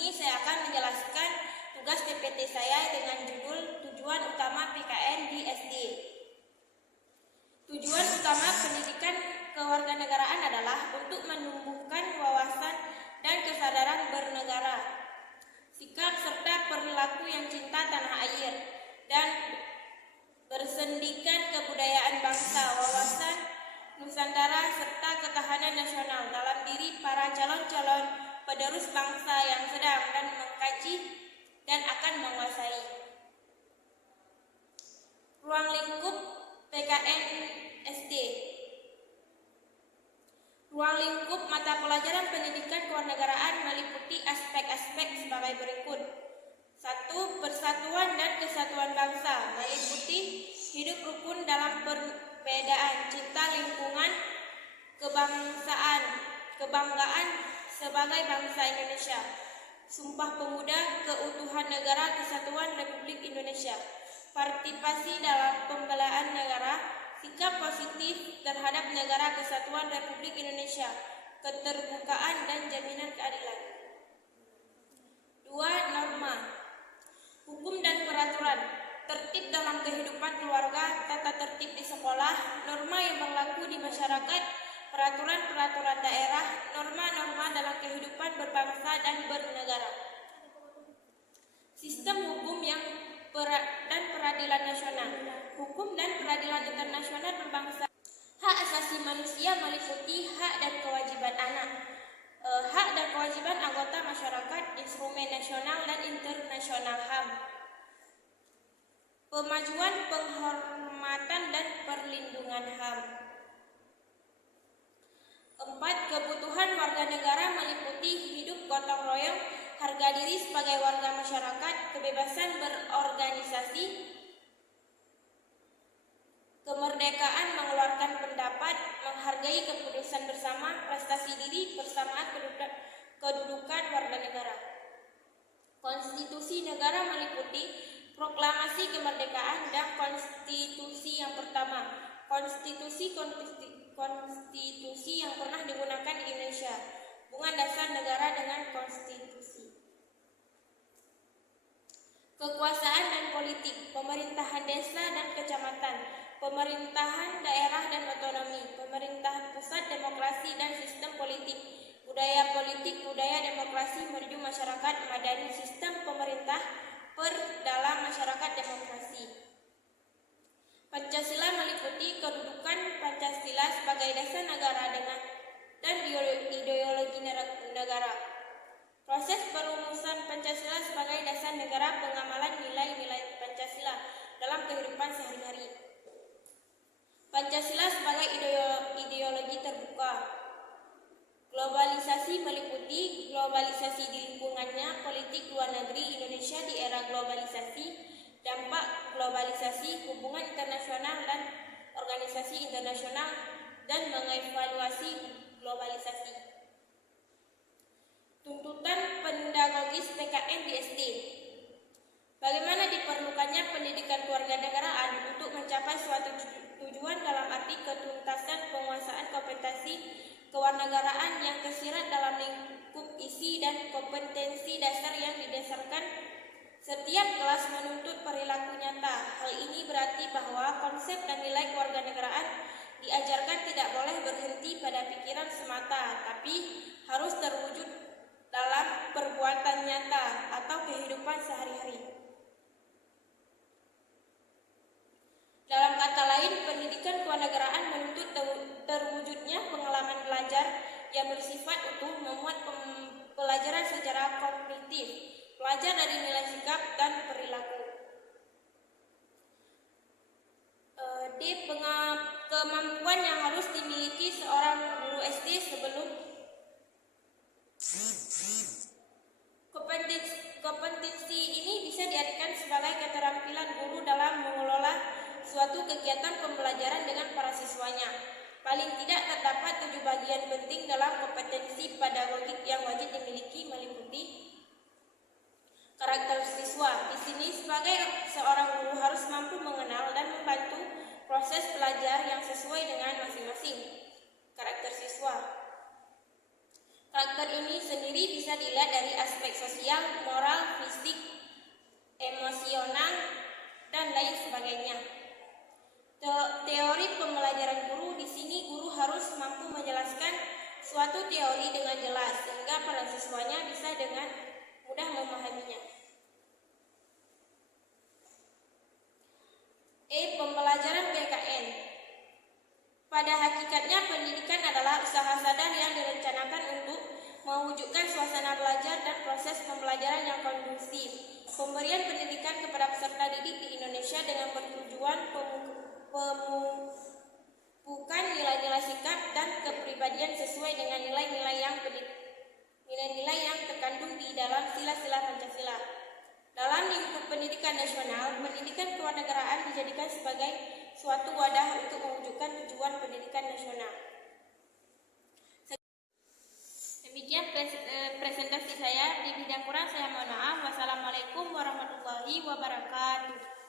ini saya akan menjelaskan tugas PPT saya dengan judul Tujuan Utama PKN di SD. Tujuan utama pendidikan kewarganegaraan adalah untuk menumbuhkan wawasan dan kesadaran bernegara, sikap serta perilaku yang cinta tanah air, dan bersendikan kebudayaan bangsa, wawasan Nusantara, serta ketahanan nasional dalam diri para calon-calon penerus bangsa yang sedang dan mengkaji dan akan menguasai. Ruang lingkup PKN SD. Ruang lingkup mata pelajaran pendidikan kewarganegaraan meliputi aspek-aspek sebagai berikut. 1. Persatuan dan kesatuan bangsa, meliputi hidup rukun dalam perbedaan, cinta lingkungan, kebanggaan sebagai bangsa Indonesia, Sumpah Pemuda Keutuhan Negara Kesatuan Republik Indonesia, partisipasi dalam pembelaan negara, sikap positif terhadap negara kesatuan Republik Indonesia, keterbukaan dan jaminan keadilan. 2. Norma, hukum dan peraturan, tertib dalam kehidupan keluarga, tata tertib di sekolah, norma yang berlaku di masyarakat, peraturan-peraturan daerah, norma-norma dalam kehidupan berbangsa dan bernegara. Sistem hukum dan peradilan nasional, hukum dan peradilan internasional berbangsa. Hak asasi manusia meliputi hak dan kewajiban anak, hak dan kewajiban anggota masyarakat, instrumen nasional dan internasional HAM, pemajuan, penghormatan dan perlindungan HAM. 4. Kebutuhan warga negara meliputi hidup gotong royong, harga diri sebagai warga masyarakat, kebebasan berorganisasi, kemerdekaan mengeluarkan pendapat, menghargai keputusan bersama, prestasi diri, persamaan kedudukan warga negara. Konstitusi negara meliputi proklamasi kemerdekaan dan konstitusi yang pertama, konstitusi yang pernah digunakan di Indonesia, hubungan dasar negara dengan konstitusi. Kekuasaan dan politik, pemerintahan desa dan kecamatan, pemerintahan daerah dan otonomi, pemerintahan pusat, demokrasi dan sistem politik, budaya politik, budaya demokrasi menuju masyarakat madani, sistem pemerintah dalam masyarakat demokrasi. Pancasila meliputi kedudukan Pancasila sebagai dasar negara dan ideologi negara. Proses perumusan Pancasila sebagai dasar negara, pengamalan nilai-nilai Pancasila dalam kehidupan sehari-hari. Pancasila sebagai ideologi terbuka. Globalisasi meliputi globalisasi di lingkungannya, politik luar negeri Indonesia di era globalisasi, dampak globalisasi, hubungan internasional dan organisasi internasional, dan mengevaluasi globalisasi. Tuntutan pedagogis PKN di SD. Bagaimana diperlukannya pendidikan kewarganegaraan untuk mencapai suatu tujuan dalam arti ketuntasan penguasaan kompetensi kewarganegaraan yang tersirat dalam lingkup isi dan kompetensi dasar yang didasarkan. Setiap kelas menuntut perilaku nyata. Hal ini berarti bahwa konsep dan nilai kewarganegaraan diajarkan tidak boleh berhenti pada pikiran semata, tapi harus terwujud dalam perbuatan nyata atau kehidupan sehari-hari. Dalam kata lain, pendidikan kewarganegaraan menuntut terwujudnya pengalaman belajar yang bersifat utuh, memuat pelajaran secara kognitif, belajar dari nilai sikap dan perilaku. D. Kemampuan yang harus dimiliki seorang guru SD sebelum kompetensi ini bisa diartikan sebagai keterampilan guru dalam mengelola suatu kegiatan pembelajaran dengan para siswanya. Paling tidak terdapat 7 bagian penting dalam kompetensi pedagogik yang wajib dimiliki, meliputi karakter siswa. Di sini sebagai seorang guru harus mampu mengenal dan membantu proses belajar yang sesuai dengan masing-masing karakter siswa. Karakter ini sendiri bisa dilihat dari aspek sosial, moral, fisik, emosional, dan lain sebagainya. Teori pembelajaran guru di sini guru harus mampu menjelaskan suatu teori dengan jelas sehingga para siswanya bisa dengan mudah memahaminya. Pembelajaran PKN. Pada hakikatnya pendidikan adalah usaha sadar yang direncanakan untuk mewujudkan suasana belajar dan proses pembelajaran yang kondusif. Pemberian pendidikan kepada peserta didik di Indonesia dengan bertujuan pemupukan nilai-nilai sikap dan kepribadian sesuai dengan nilai-nilai yang terkandung di dalam sila-sila Pancasila. Dalam lingkup pendidikan nasional, pendidikan kewarganegaraan dijadikan sebagai suatu wadah untuk mewujudkan tujuan pendidikan nasional. Demikian presentasi saya. Di bidang kurang saya mohon maaf. Wassalamualaikum warahmatullahi wabarakatuh.